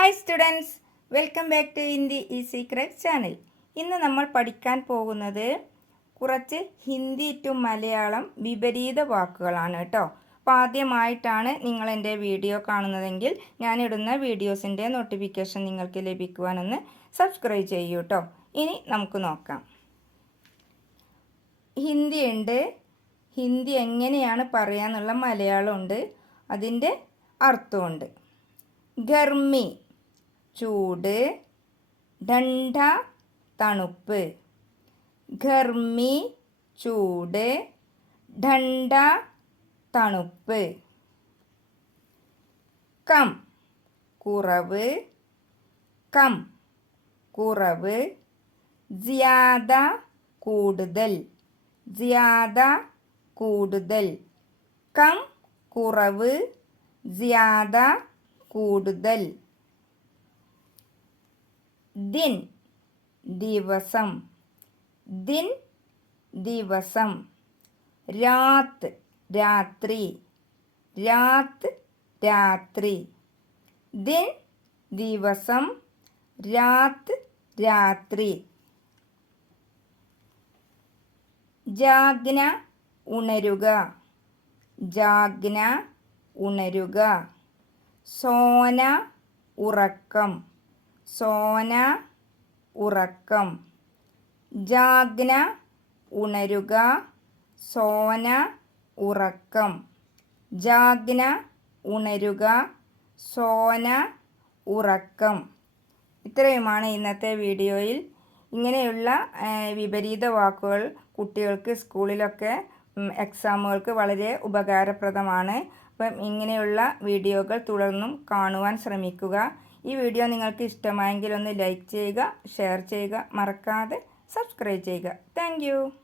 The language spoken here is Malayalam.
Hi students welcome back to Hindi ഈ സീക്രട്ട് ചാനൽ ഇന്ന് നമ്മൾ പഠിക്കാൻ പോകുന്നത് കുറച്ച് ഹിന്ദി ടു മലയാളം വിപരീത വാക്കുകളാണ് കേട്ടോ. അപ്പോൾ ആദ്യമായിട്ടാണ് നിങ്ങൾ എന്റെ വീഡിയോ കാണുന്നതെങ്കിൽ ഞാനിടുന്ന വീഡിയോസിന്റെ നോട്ടിഫിക്കേഷൻ നിങ്ങൾക്ക് ലഭിക്കുവാനൊന്ന് സബ്സ്ക്രൈബ് ചെയ്യൂ കേട്ടോ. ഇനി നമുക്ക് നോക്കാം. ഹിന്ദി ഉണ്ട്. ഹിന്ദി എങ്ങനെയാണ് പറയാന്നുള്ള മലയാളമുണ്ട് അതിന്റെ അർത്ഥമുണ്ട് ഗർമി ചൂട് ഡണ്ട തണുപ്പ്. ഗർമി ചൂട് ഡണ്ട തണുപ്പ്. കം കുറവ്. കം കുറവ്. ജിയാദ കൂടുതൽ. ജിയാദ കൂടുതൽ. കം കുറവ്. ജിയാദ കൂടുതൽ. ദിൻ ദിവസം. ദിൻ ദിവസം. രാത് രാത്രി. രാത് രാത്രി. ദിൻ ദിവസം. രാത് രാത്രി. ജാഗ്ന ഉണരുക. ജാഗ്ന ഉണരുക. സോന ഉറക്കം. സോന ഉറക്കം. ജാഗ്ന ഉണരുക. സോന ഉറക്കം. ജാഗ്ന ഉണരുക. സോന ഉറക്കം. ഇത്രയുമാണ് ഇന്നത്തെ വീഡിയോയിൽ. ഇങ്ങനെയുള്ള വിപരീത വാക്കുകൾ കുട്ടികൾക്ക് സ്കൂളിലൊക്കെ എക്സാമുകൾക്ക് വളരെ ഉപകാരപ്രദമാണ്. അപ്പം ഇങ്ങനെയുള്ള വീഡിയോകൾ തുടർന്നും കാണുവാൻ ശ്രമിക്കുക. ഈ വീഡിയോ നിങ്ങൾക്ക് ഇഷ്ടമായെങ്കിൽ ഒന്ന് ലൈക്ക് ചെയ്യുക ഷെയർ ചെയ്യുക. മറക്കാതെ സബ്സ്ക്രൈബ് ചെയ്യുക. താങ്ക്